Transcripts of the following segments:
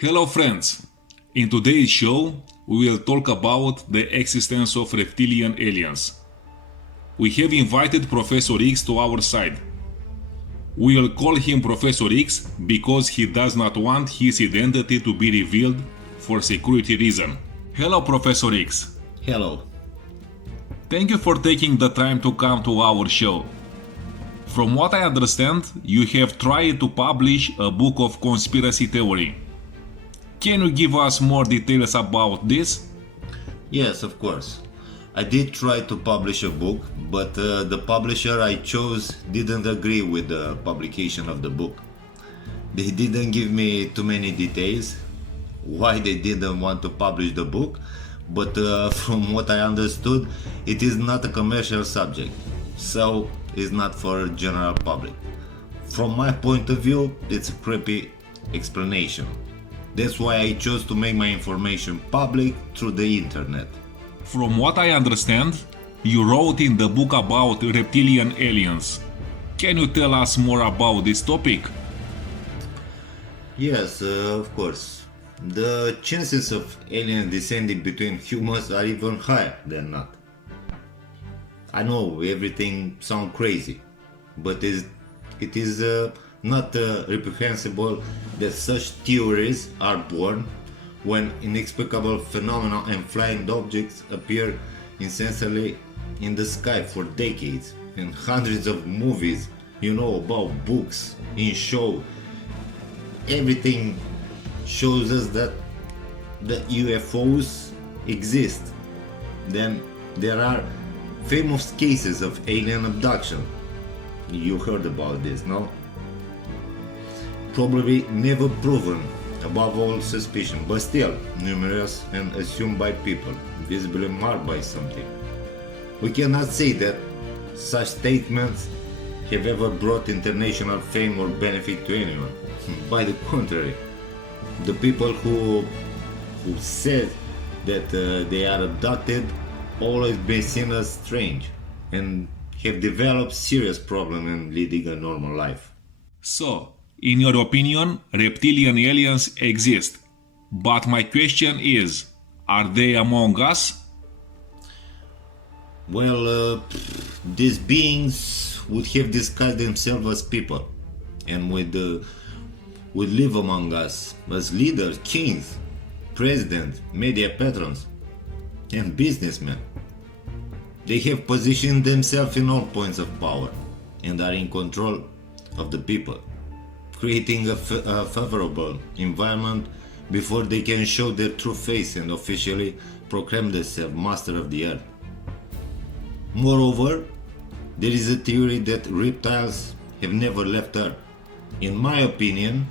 Hello friends! In today's show, we will talk about the existence of reptilian aliens. We have invited Professor X to our side. We will call him Professor X because he does not want his identity to be revealed for security reason. Hello Professor X. Hello. Thank you for taking the time to come to our show. From what I understand, you have tried to publish a book of conspiracy theory. Can you give us more details about this? Yes, of course. I did try to publish a book, but the publisher I chose didn't agree with the publication of the book. They didn't give me too many details why they didn't want to publish the book, but from what I understood, it is not a commercial subject, so it's not for general public. From my point of view, it's a creepy explanation. That's why I chose to make my information public through the internet. From what I understand, you wrote in the book about reptilian aliens. Can you tell us more about this topic? Yes, of course. The chances of aliens descending between humans are even higher than not. I know everything sounds crazy, but it is not reprehensible that such theories are born when inexplicable phenomena and flying objects appear incessantly in the sky for decades, and hundreds of movies, about books, in show. Everything shows us that the UFOs exist. Then there are famous cases of alien abduction. You heard about this, no? Probably never proven above all suspicion, but still numerous and assumed by people, visibly marked by something. We cannot say that such statements have ever brought international fame or benefit to anyone. By the contrary, the people who said that they are abducted always been seen as strange and have developed serious problems in leading a normal life. So, in your opinion, reptilian aliens exist. But my question is, are they among us? Well, these beings would have disguised themselves as people and would live among us as leaders, kings, presidents, media patrons, and businessmen. They have positioned themselves in all points of power and are in control of the people, creating a favorable environment before they can show their true face and officially proclaim themselves master of the earth. Moreover, there is a theory that reptiles have never left Earth. In my opinion,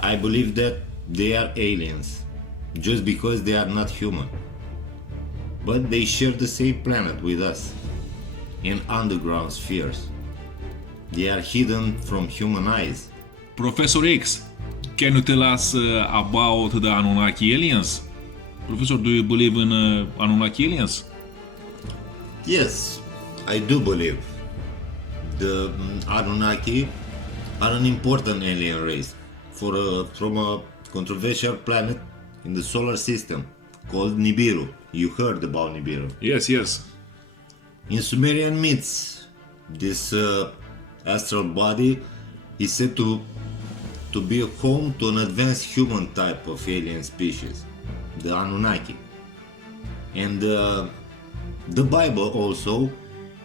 I believe that they are aliens, just because they are not human. But they share the same planet with us, in underground spheres. They are hidden from human eyes. Professor X, can you tell us about the Anunnaki aliens? Professor, do you believe in Anunnaki aliens? Yes, I do believe. The Anunnaki are an important alien race from a controversial planet in the solar system called Nibiru. You heard about Nibiru? Yes. In Sumerian myths, this astral body is said to be a home to an advanced human type of alien species, the Anunnaki. And the Bible also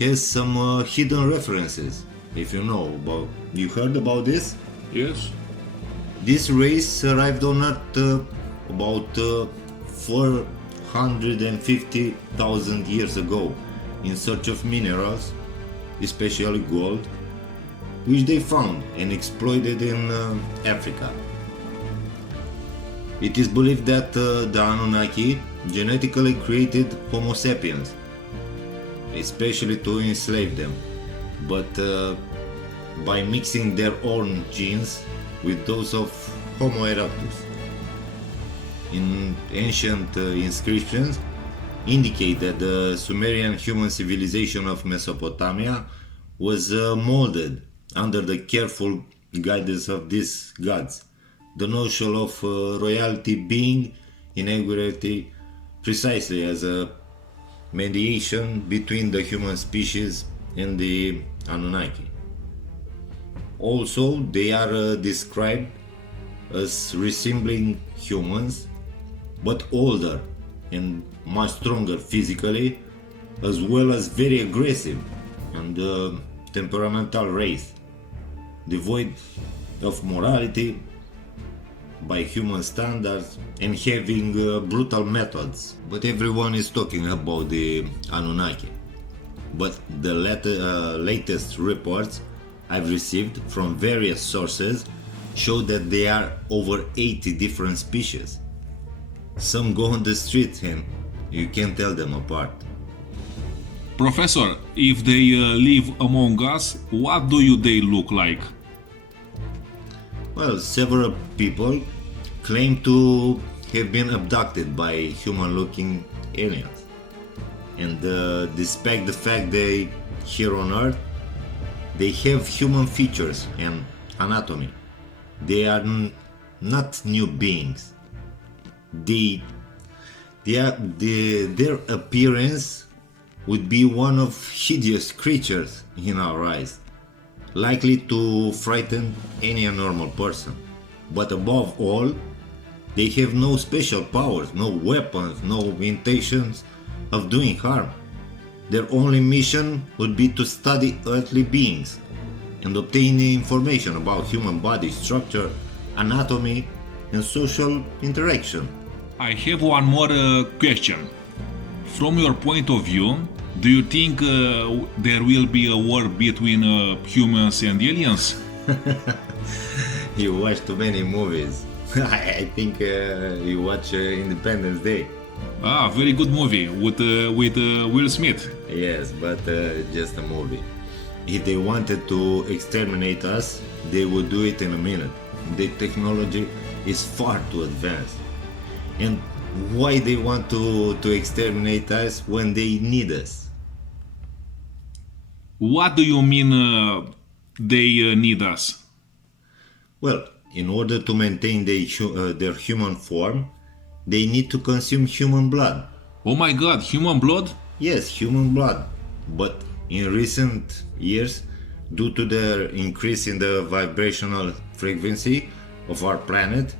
has some hidden references, if you know about. You heard about this? Yes. This race arrived on Earth about 450,000 years ago in search of minerals, especially gold, which they found and exploited in Africa. It is believed that the Anunnaki genetically created Homo sapiens, especially to enslave them, but by mixing their own genes with those of Homo erectus. In ancient inscriptions indicate that the Sumerian human civilization of Mesopotamia was molded under the careful guidance of these gods, the notion of royalty being inaugurated precisely as a mediation between the human species and the Anunnaki. Also, they are described as resembling humans, but older and much stronger physically, as well as very aggressive and temperamental race, devoid of morality by human standards and having brutal methods. But everyone is talking about the Anunnaki. But the latest reports I've received from various sources show that there are over 80 different species. Some go on the street and you can't tell them apart. Professor, if they live among us, what do they look like? Well, several people claim to have been abducted by human-looking aliens. And despite the fact they here on Earth, they have human features and anatomy. They are not new beings. Their appearance would be one of hideous creatures in our eyes, likely to frighten any normal person. But above all, they have no special powers, no weapons, no intentions of doing harm. Their only mission would be to study earthly beings and obtain information about human body structure, anatomy, and social interaction. I have one more question. From your point of view, do you think there will be a war between humans and aliens? You watch too many movies. I think you watch Independence Day. Ah, very good movie with Will Smith. Yes, but just a movie. If they wanted to exterminate us, they would do it in a minute. The technology is far too advanced. And why they want to exterminate us when they need us? What do you mean they need us? Well, in order to maintain their human form, they need to consume human blood. Oh my god, human blood? Yes, human blood. But in recent years, due to the increase in the vibrational frequency of our planet,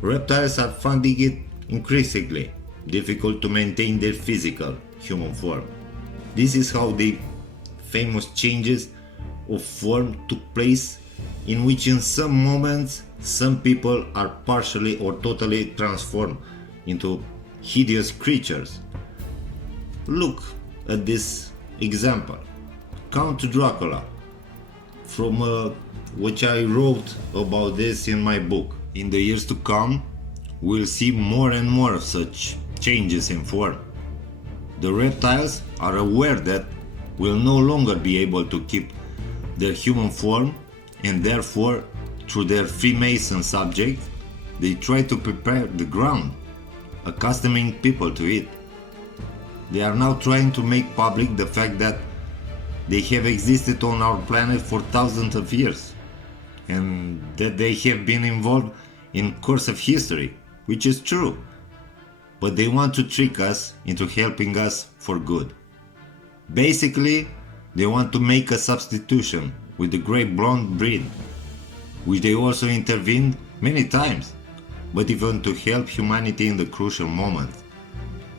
reptiles are finding it increasingly difficult to maintain their physical human form. This is how the famous changes of form took place, in which in some moments some people are partially or totally transformed into hideous creatures. Look at this example. Count Dracula, from which I wrote about this in my book. In the years to come, we'll see more and more of such changes in form. The reptiles are aware that will no longer be able to keep their human form, and therefore, through their Freemason subject, they try to prepare the ground, accustoming people to it. They are now trying to make public the fact that they have existed on our planet for thousands of years, and that they have been involved in course of history, which is true. But they want to trick us into helping us for good. Basically, they want to make a substitution with the great blonde breed, which they also intervened many times, but even to help humanity in the crucial moments.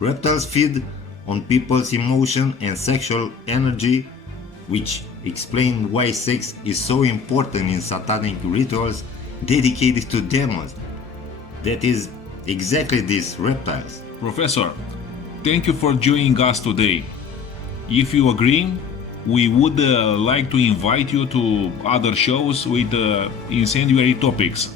Reptiles feed on people's emotion and sexual energy, which explain why sex is so important in satanic rituals dedicated to demons. That is exactly these reptiles. Professor, thank you for joining us today. If you agree, we would like to invite you to other shows with incendiary topics.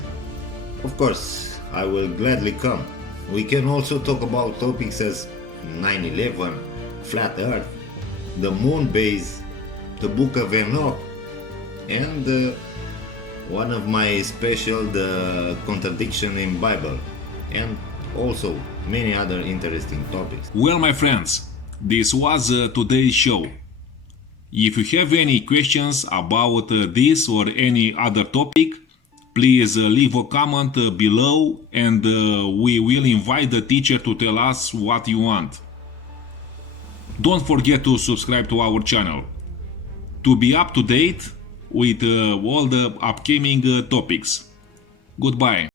Of course, I will gladly come. We can also talk about topics as 9/11, Flat Earth, the Moon Base, the Book of Enoch, and one of my special, the contradiction in Bible, and also many other interesting topics. Well, my friends, this was today's show. If you have any questions about this or any other topic, please leave a comment below and we will invite the teacher to tell us what you want. Don't forget to subscribe to our channel to be up to date with all the upcoming topics. Goodbye.